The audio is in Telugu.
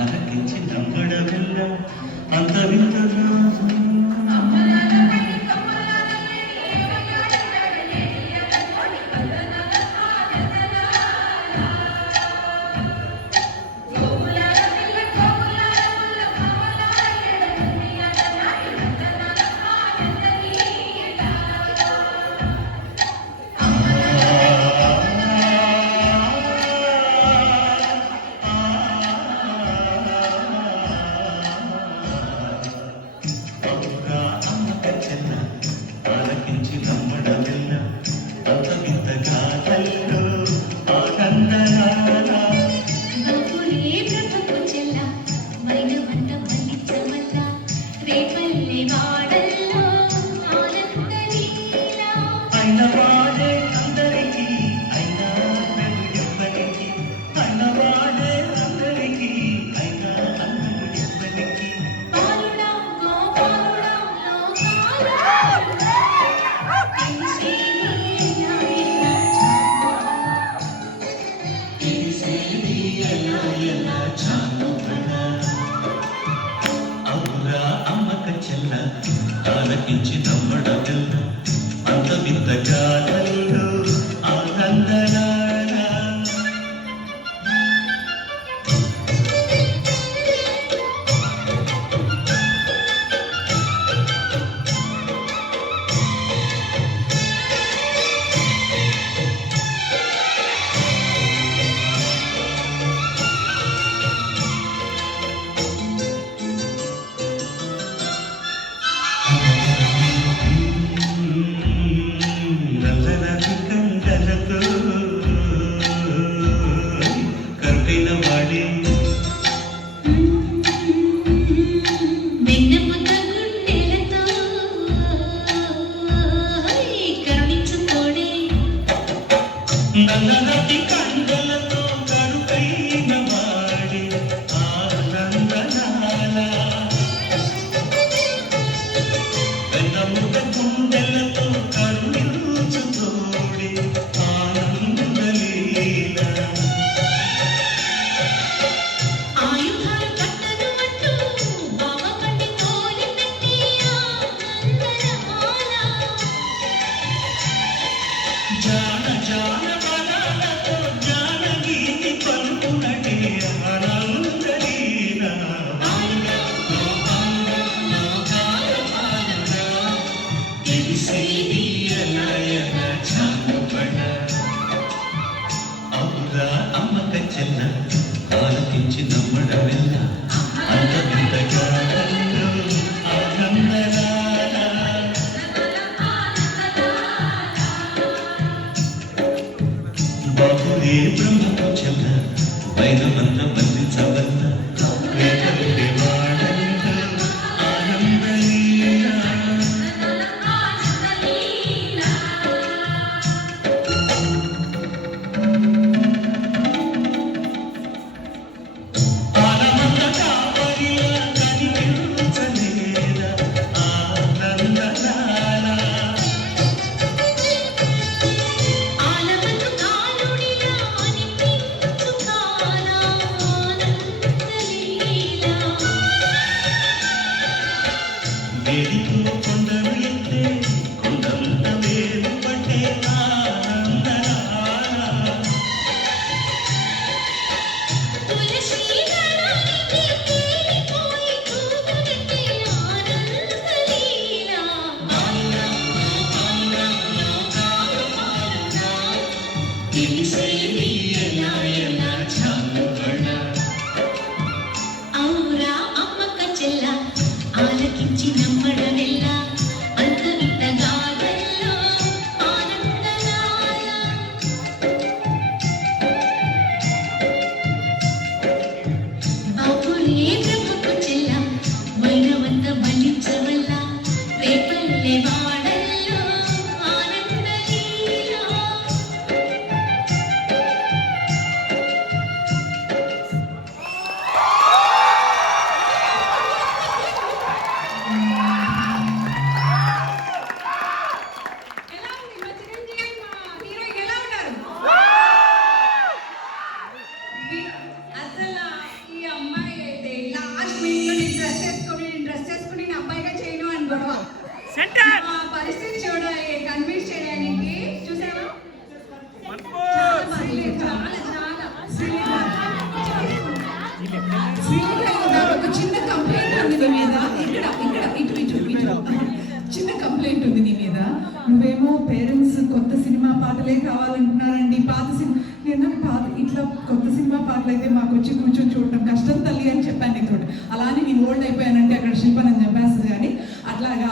ఆలకించి నమ్మడమిల్ల అంత వింతగా అయినవాడే అందరికీ అయినా ఎవ్వరికి అయినవాడే అందరికీ అయినా ఎవ్వరికి పాలుడా గోపాలుడా అవురా అమ్మక చెల్ల ఆలకించి నమ్మడమిల్ల అంత వింతగా ఆనందనారా నల్లటి కండలతో కరుకైన వాడి ఆనందనాల వెన్నముక గుండెలతో కరుణించు తోడి ఆనందలీల ఆయుధాలు పట్టను మట్టు బావపండి తోలి పెట్టి ఆనందనమాల జాన జాన అమ్మక చెల్ల ఆలకించి నమ్మడమిల్ల అంత వింతగా బాబురే బ్రహ్మకు చెల్ల వైరమంత బంధించవల్ల కొత్త సినిమా పాటలు అయితే మాకు వచ్చి కూర్చొని చూడటం కష్టం తల్లి అని చెప్పాను నీతో. అలా అని నేను ఓల్డ్ అయిపోయానంటే అక్కడ శిల్ప నన్ను చెప్పేస్తుంది కానీ అట్లాగా